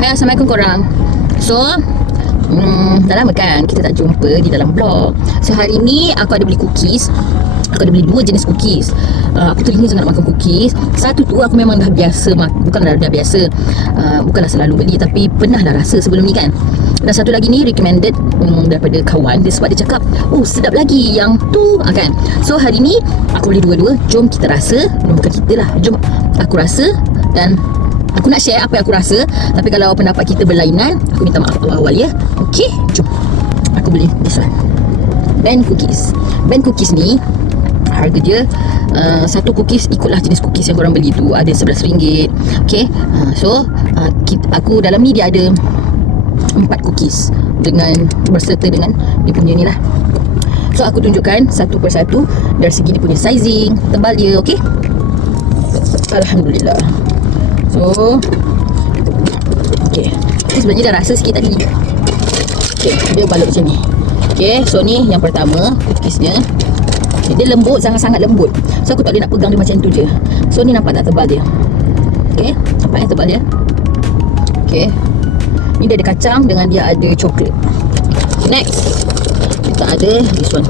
Hai, Assalamualaikum korang. So dah lama kan kita tak jumpa di dalam blog. So hari ni aku ada beli cookies. Aku ada beli 2 jenis cookies. Aku teringin sangat makan cookies. Satu tu aku memang dah biasa bukanlah dah biasa, bukanlah selalu beli, tapi pernah dah rasa sebelum ni kan. Dan satu lagi ni recommended daripada kawan dia, sebab dia cakap, oh sedap lagi yang tu kan. So hari ni aku beli dua-dua. Jom kita rasa. Bukan kita lah, jom aku rasa. Dan aku nak share apa yang aku rasa. Tapi kalau pendapat kita berlainan, aku minta maaf awal-awal ya. Okay, jom. Aku beli this one, Ben Cookies. Ben Cookies ni harga dia satu cookies ikutlah jenis cookies yang korang beli tu, ada RM11. Okay, so aku dalam ni dia ada 4 cookies dengan berserta dengan dia punya ni lah. So aku tunjukkan satu persatu dari segi dia punya sizing, tebal dia. Okay, Alhamdulillah. So okay, ni sebenarnya dah rasa sikit tadi. Okay, dia balut macam ni. Okay, so ni yang pertama cookiesnya. Okay, dia lembut, sangat-sangat lembut. So aku tak boleh nak pegang dia macam tu je. So ni nampak tak tebal dia? Okay, nampak yang tebal dia? Okay, ni dia ada kacang dengan dia ada coklat. Next, kita ada this one.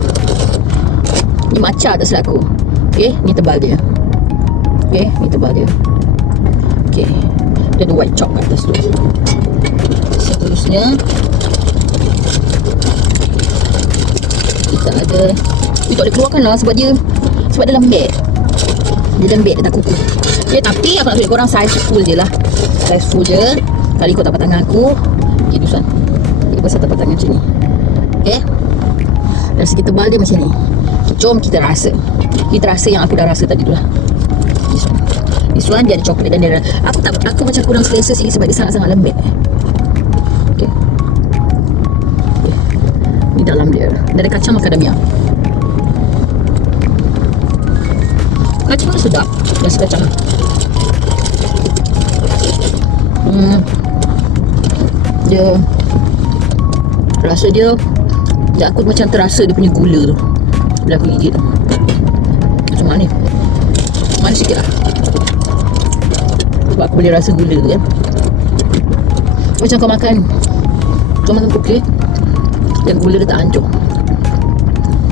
Ni matcha tak silap aku. Okay, ni tebal dia. Okay, ni tebal dia. Okay, dia ada white chalk kat atas tu. Seterusnya kita ada, dia tak boleh keluarkan lah sebab dia dalam beg. Dia dalam beg, dia tak kukuh. Okay, tapi aku nak tunjuk korang size full je lah. Size full je. Kali kau tapak tangan aku. Okay, this one. Dia besar tapak tangan macam ni. Okay, dari segi tebal dia macam ni. Okay, jom kita rasa. Kita rasa yang aku dah rasa tadi tu lah. This one dia ada coklat dan dia ada, aku macam kurang selesa sikit sebab dia sangat-sangat lembek. Okay, ni dalam dia ada kacang macadamia. Kacang dia sedap. Rasa kacang dia, rasa dia aku macam terasa dia punya gula tu bila aku gigit tu. Macam mana ni? Manis sikit lah sebab aku boleh rasa gula tu kan. Macam kau makan cookie dan gula dia tak hancur.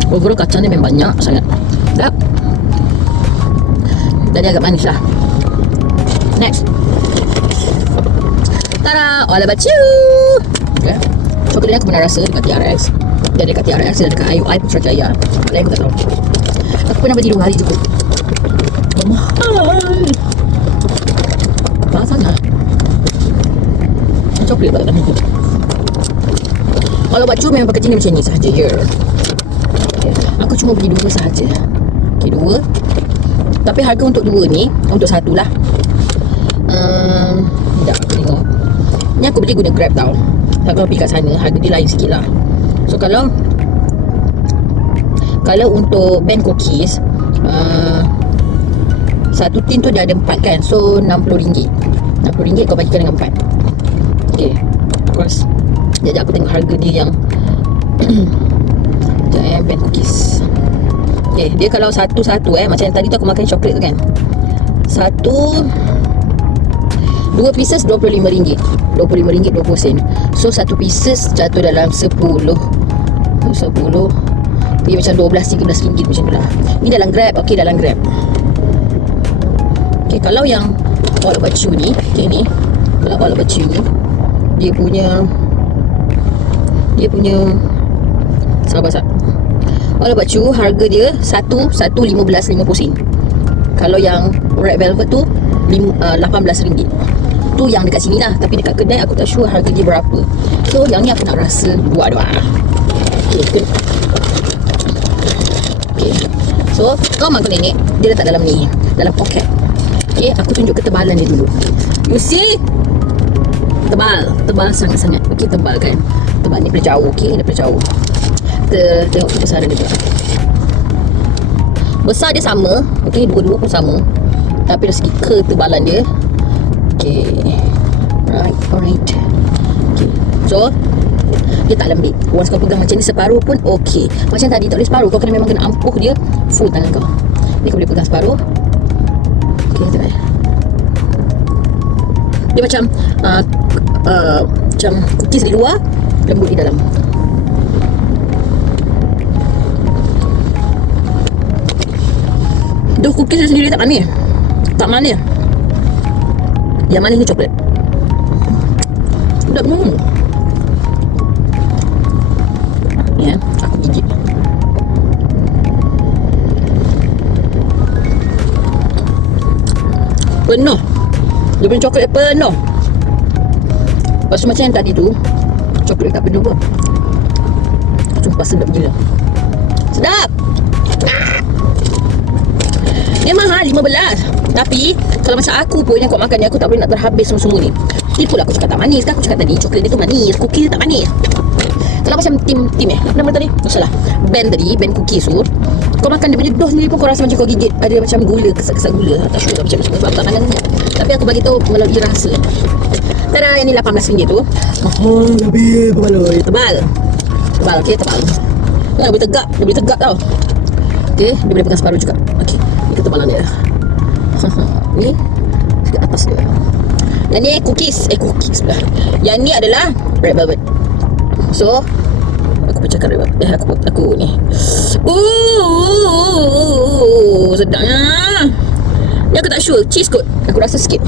Overall kacang dia memang banyak sangat. Sedap. Dan dia agak manis lah. Next, Tara, all about you. Okay, coklat ni aku pernah rasa dekat TRX. Dia ada dekat TRX, dia ada dekat I Putrajaya. Lain aku tak tahu. Aku pernah beli 2 hari cukup. Mahal. Mahal sangat. Coklat pula tak dalam tu. Kalau buat memang packaging dia macam ni sahaja je. Okay, aku cuma beli 2 sahaja. Okay, 2. Tapi harga untuk 2 ni, untuk satu lah, sekejap aku tengok. Ni aku beli guna Grab tau. Kalau pergi kat sana harga dia lain sikit lah. So kalau untuk Ben Cookies, satu tin tu dia ada 4 kan. So RM60. RM60 kau bagikan dengan 4. Okay, of course. Sekejap aku tengok harga dia yang sekejap Ben Cookies. Okay, dia kalau satu-satu macam yang tadi tu aku makan coklat tu kan, 2 pieces RM25. RM25.20. So 1 pieces jatuh dalam 10. Dia macam RM12-13 macam tu lah. Ni dalam Grab. Okay, dalam Grab. Okay, kalau yang all about you ni, okay ni, kalau all about you ni, dia punya sabar. All about you harga dia RM1.15.50. Kalau yang Red Velvet tu RM18. Tu yang dekat sini lah. Tapi dekat kedai aku tak sure harga dia berapa. So yang ni aku nak rasa dua-dua. Okay. So kau makan nenek, dia letak dalam ni, dalam poket. Okay, aku tunjuk ketebalan dia dulu. You see? Tebal sangat-sangat. Okay, tebal kan. Tebal ni daripada jauh. Okay, daripada jauh kita tengok kebesaran dia. Besar dia sama. Okay, dua-dua pun sama. Tapi dari segi ketebalan dia, okay, alright. Okay, so dia tak lembik. Once kau pegang macam ni separuh pun okay. Macam tadi tak boleh separuh, kau memang kena ampuh dia full tangan kau. Ni kau boleh pegang separuh. Okay, tengok. Dia macam macam cookies di luar, lembut di dalam. Duh, cookies dia sendiri tak manis. Tak manis. Yang manis ni coklat. Sedap benar. Ya, aku gigit. Penuh. Dia punya coklat penuh. Lepas tu macam yang tadi tu, coklat tak penuh pun. Sumpah sedap gila. Sedap. Dia mahal 15. Tapi kalau macam aku pun yang kau makan ni, aku tak boleh nak terhabis semua ni. Tipu lah aku cakap tak manis kan. Aku cakap tadi coklat dia tu manis, cookie dia tak manis. Kalau macam tim apa nama tadi? Salah. Band tadi, band cookies tu, kau makan dia punya dough sendiri pun kau rasa macam kau gigit ada macam gula, kesak-kesak gula. Tak sure macam mana sebab tak makan ni. Tapi aku bagi tahu melalui rasa. Tada, yang ni RM18 tu. Lebih berbaloi. Tebal. Tebal, okey, tebal. Dia boleh tegak tau. Okey, dia boleh pegang separuh juga. Okey, ni ketebalan dia. Ni dekat atas dia. Yang ni cookies pula. Yang ni adalah red velvet. So aku pecahkan red velvet. Aku ni. Sedapnya. Ni aku tak sure cheese kot. Aku rasa sikit.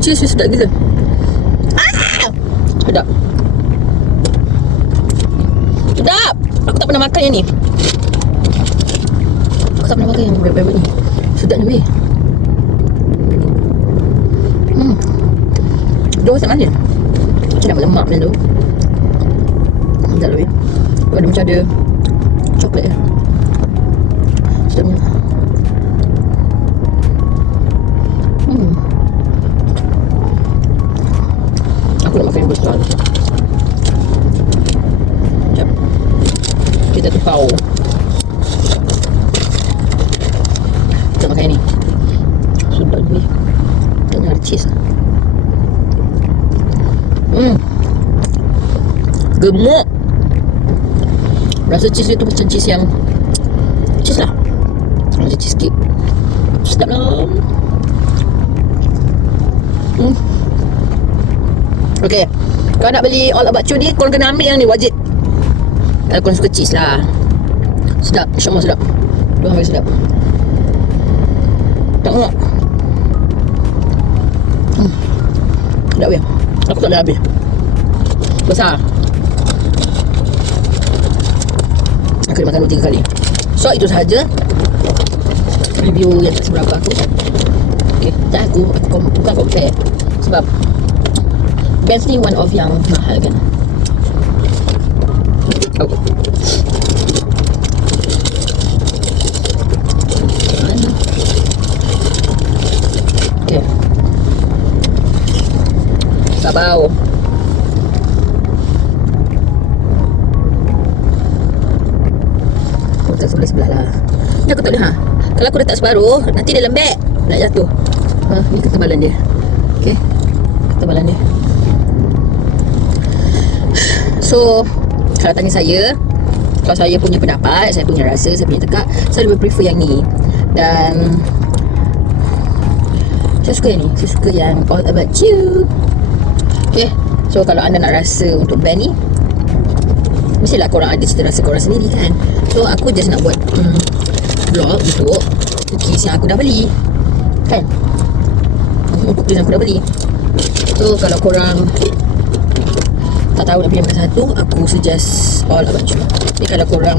Cheese sedap gila. Sedap. Sedap. Aku tak pernah makan yang ni. Aku tak pernah makan yang red velvet ni. Sedap ni weh. Dough tak manis. Macam lemak macam tu. Sedap weh. Ada macam ada coklat ya. Sedapnya. Aku nak makan yang besar. Sekejap. Kita tukar. Kita makan yang ni. Sedap ni. Tanya ada cheese. Gemuk. Rasa cheese dia tu macam cheese yang cheese lah. Macam cheesecake. Sedap lah. Okay, kalau nak beli all about you ni, korang kena ambil yang ni wajib. Kalau korang suka cheese lah. Sedap, insyaAllah sedap. Dia ambil sedap. Tak muak. Sedap ya. Aku tak boleh habis. Besar. Aku dah makan 2-3 kali. So itu sahaja review yang tak seberapa aku. Okay, tak aku bukan compare. Sebab Benz ni one of yang mahal kan. Okay. Sabaw. Tak sebelah lah. Ni aku tak boleh Kalau aku letak separuh, nanti dia lembek, nak jatuh. Ni ketebalan dia. Okay, ketebalan dia. So kalau tanya saya, kalau saya punya pendapat, saya punya rasa, saya punya tekak, saya lebih prefer yang ni. Dan saya suka yang ni. Saya suka yang all about you. Okay, so kalau anda nak rasa untuk band ni, mestilah korang ada cita rasa korang sendiri kan. So aku just nak buat vlog untuk cookies yang aku dah beli kan. Cookies yang aku dah beli. So kalau korang tak tahu nak pilih mana satu, aku suggest all about you. Jadi kalau korang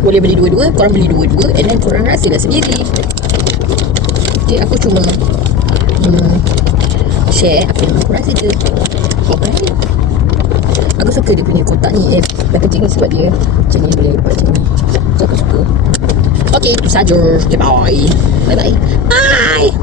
boleh beli dua-dua, korang beli dua-dua, and then korang rasalah sendiri. Okay, aku cuma share apa yang aku rasa je. Okay, aku suka dia punya kotak ni, packaging ni, sebab dia macam ni, boleh lepas macam ni. So aku suka. Okay, itu saja. Okay, bye. Bye.